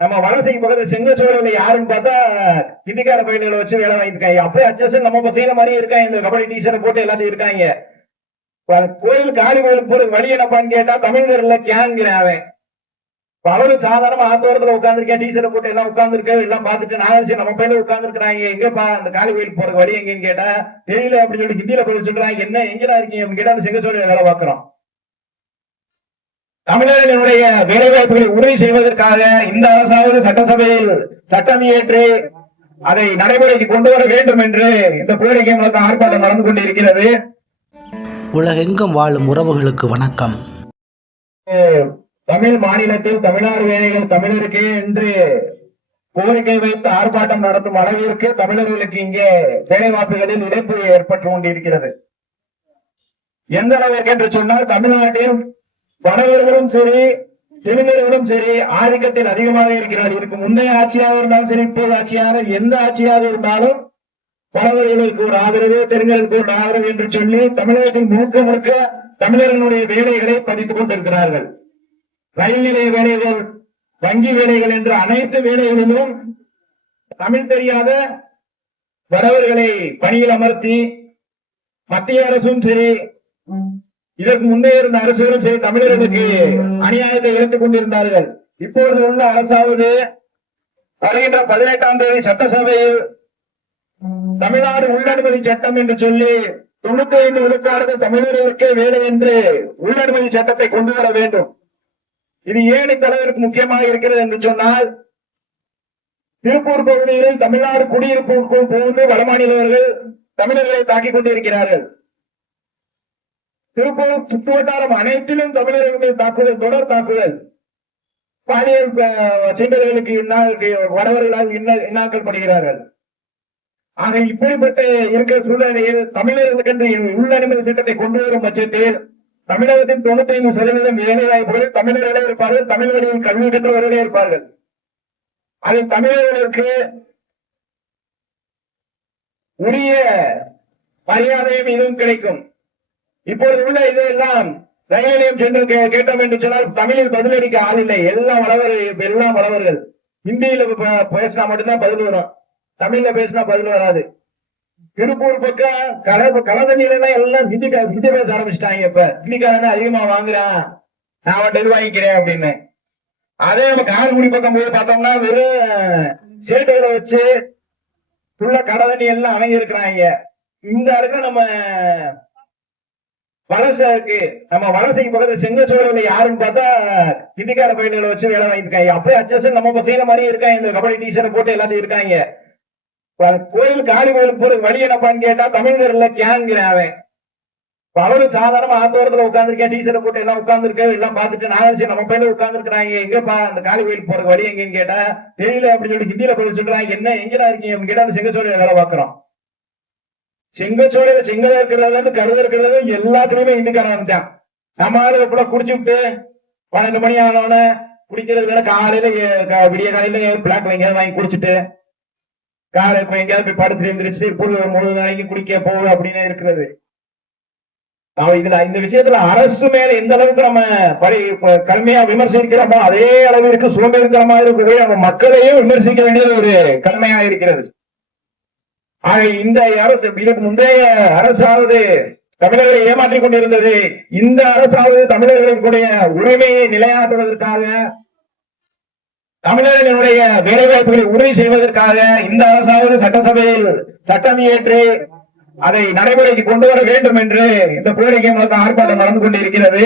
நம்ம வலசைக்கு பக்கத்துல செங்கச்சோலையில யாருன்னு பார்த்தா இந்திக்கார பயிர்களை வச்சு வேலை வாங்கிட்டு இருக்காங்க. அப்படியே அட்ஜஸ்ட் நம்ம செய்யற மாதிரி இருக்காங்க. இந்த கபடி டீஷர்ட் போட்டு எல்லாத்தையும் இருக்காங்க. கோயில் காளி கோயிலுக்கு போற வழி என்னப்பான்னு கேட்டா தமிழர்ல கேங்கிறேன் அவன். அவரு சாதாரண ஆத்தோரத்துல உட்காந்துருக்கேன், டீஷர்ட் போட்டு எல்லாம் உட்காந்துருக்கேன், எல்லாம் பாத்துட்டு நாங்க நம்ம பையில உட்காந்துருக்காங்க. எங்கப்பா அந்த காளி கோயிலுக்கு போற வழி எங்கன்னு கேட்டா தெரியல அப்படின்னு சொல்லி ஹிந்தியில போய் சொல்றாங்க. என்ன எங்கடா இருக்கீங்க அப்படின்னு கேட்டா அந்த செங்கச்சோலையில வேலை பார்க்கிறோம். தமிழர்களுடைய வேலைவாய்ப்புகளை உறுதி செய்வதற்காக இந்த அரசாவது சட்டசபையில் சட்டம் இயற்றி அதை நடைமுறைக்கு கொண்டு வர வேண்டும் என்று இந்த கோரிக்கை மூலம் ஆர்ப்பாட்டம் நடந்து கொண்டிருக்கிறது. உலகெங்கும் வாழும் உறவுகளுக்கு வணக்கம். தமிழ் மாநிலத்தில் தமிழ்நாடு வேலைகள் தமிழருக்கு என்று கோரிக்கை வைத்து ஆர்ப்பாட்டம் நடத்தும் அளவிற்கு தமிழர்களுக்கு இங்கே வேலைவாய்ப்புகளில் இழப்பு ஏற்பட்டு கொண்டிருக்கிறது. எந்த அளவிற்கு என்று சொன்னால் தமிழ்நாட்டில் வடவர்களும் சரி தெலுங்கர்களும் சரி ஆதிக்கத்தில் அதிகமாக இருக்கிறார்கள். இதுக்கு முந்தைய ஆட்சியாக இருந்தாலும் சரி, இப்போது ஆட்சியாக எந்த ஆட்சியாக இருந்தாலும் வடவர்களுக்கு ஒரு ஆதரவு, தெலுங்கர்களுக்கு ஒரு ஆதரவு என்று சொல்லி தமிழகத்தில் முழுக்க முழுக்க தமிழர்களுடைய வேலைகளை பதித்துக் கொண்டிருக்கிறார்கள். ரயில் நிலைய வேலைகள், வங்கி வேலைகள் என்ற அனைத்து வேலைகளிலும் தமிழ் தெரியாத வடவர்களை பணியில் அமர்த்தி மத்திய அரசும் சரி இதற்கு முன்னே இருந்த அரசுகளும் சரி தமிழர்களுக்கு அநியாயத்தை இழத்துக் கொண்டிருந்தார்கள். இப்பொழுது உள்ள அரசாவது வருகின்ற 18ஆம் தேதி சட்டசபையில் தமிழ்நாடு உள்ளனுமதி சட்டம் என்று சொல்லி 95 விழுக்காடு தமிழர்களுக்கே வேலை என்று உள்ளனுமதி சட்டத்தை கொண்டு வர வேண்டும். இது ஏன் தலைவருக்கு முக்கியமாக இருக்கிறது என்று சொன்னால், திருப்பூர் பகுதியில் தமிழ்நாடு குடியிருப்புக்குள் புகுந்து வடமாநிலவர்கள் தமிழர்களை தாக்கிக் கொண்டிருக்கிறார்கள். திருப்பூர் சுற்றுவட்டாரம் அனைத்திலும் தமிழர்கள் தாக்குதல், தொடர் தாக்குதல், பாலியல் சீண்டர்களுக்கு வடவர்களால் இன்னாக்கள் படுகிறார்கள். ஆக இப்படிப்பட்ட இருக்கிற சூழ்நிலையில் தமிழர்களுக்கு உள்ளனுமதி திட்டத்தை கொண்டு வரும் பட்சத்தில் தமிழகத்தின் 95% வேலை வாய்ப்புகளில் தமிழர்களே இருப்பார்கள், தமிழ் வழியில் கல்வி கற்றவர்களே இருப்பார்கள். அதில் தமிழர்களுக்கு உரிய மரியாதையும் இதுவும் கிடைக்கும். இப்போது உள்ள இதெல்லாம் ரயில் நிலையம் சென்று கேட்டோம் என்று சொன்னால் தமிழில் பதிலளிக்க ஆள் இல்லை. எல்லாம் வளவர்கள். ஹிந்தியில பேசினா மட்டும்தான் பதில் வரும், தமிழ்ல பேசினா பதில் வராது. திருப்பூர் பக்கம் களதண்ணியில எல்லாம் ஹிந்தி பேச ஆரம்பிச்சிட்டாங்க. இப்ப ஹிந்திக்காரன் அதிகமா வாங்குறான், நான் அவன் வாங்கிக்கிறேன் அப்படின்னு. அதே நம்ம காரைக்குடி பக்கம் போய் பார்த்தோம்னா வெறும் சேட்டுகளை வச்சு உள்ள கடதண்ணி எல்லாம் அவங்க இருக்கிறாங்க. இந்த இடத்துல நம்ம வலசைக்கு பக்கத்துல செங்கச்சோலையில யாருன்னு பார்த்தா இந்திக்கார பயிர்களை வச்சு வேலை வாங்கிட்டு இருக்காங்க. அப்படியே அட்ஜஸ்ட் நம்ம செய்யற மாதிரி இருக்காங்க. இந்த கபடி டீஷர்ட் போட்டு எல்லாத்தையும் இருக்காங்க. கோயில் காளி கோயிலுக்கு போற வழி என்னப்பான்னு கேட்டா தமிழர்ல கேங்கிறேன் அவன். அவரு சாதாரண ஆத்தோரத்துல உட்காந்துருக்கேன், டீஷர்ட் போட்டு எல்லாம் உட்காந்துருக்கேன், எல்லாம் பாத்துட்டு நாங்க நம்ம பையில உட்காந்துருக்காங்க. எங்கப்பா அந்த காளி கோயிலுக்கு போற வழி எங்கன்னு கேட்டா தெரியல அப்படின்னு சொல்லி ஹிந்தியில போய் சொல்றாங்க. என்ன எங்கடா இருக்கீங்க அப்படின்னு கேட்டா அந்த செங்கச்சோலையில வேலை பார்க்கிறோம். செங்கச்சோலையில செங்கலா இருக்கிறது கருத இருக்கிறது எல்லாத்துலயுமே இந்திக்காரன் வந்துட்டான். நம்ம ஆளு கூட குடிச்சுட்டு 12 மணி ஆனோட குடிக்கிறது காலையில விடிய காலையில பிளாக் வாங்கி குடிச்சிட்டு காலை எங்கேயாவது போய் படுத்து எழுந்திரிச்சு முழு நாளைக்கு குடிக்க போகுது அப்படின்னு இருக்கிறது. இதுல இந்த விஷயத்துல அரசு மேல எந்த அளவுக்கு நம்ம கடுமையா விமர்சிக்கிறோமோ அதே அளவிற்கு சோம்பேறித்தனமா இருக்கக்கூடிய நம்ம மக்களையும் விமர்சிக்க வேண்டியது ஒரு கடமையா இருக்கிறது. ஆக இந்த அரசு, இதுக்கு முந்தைய அரசாவது தமிழர்களை ஏமாற்றிக் கொண்டிருந்தது. இந்த அரசாவது தமிழர்களுடைய உரிமையை நிலைநாட்டுவதற்காக, தமிழர்களுடைய வேலைவாய்ப்புகளை உறுதி செய்வதற்காக இந்த அரசாவது சட்டசபையில் சட்டம் இயற்றி அதை நடைமுறைக்கு கொண்டு வர வேண்டும் என்று இந்த கோரிக்கை மூலம் ஆர்ப்பாட்டம் நடந்து கொண்டிருக்கிறது.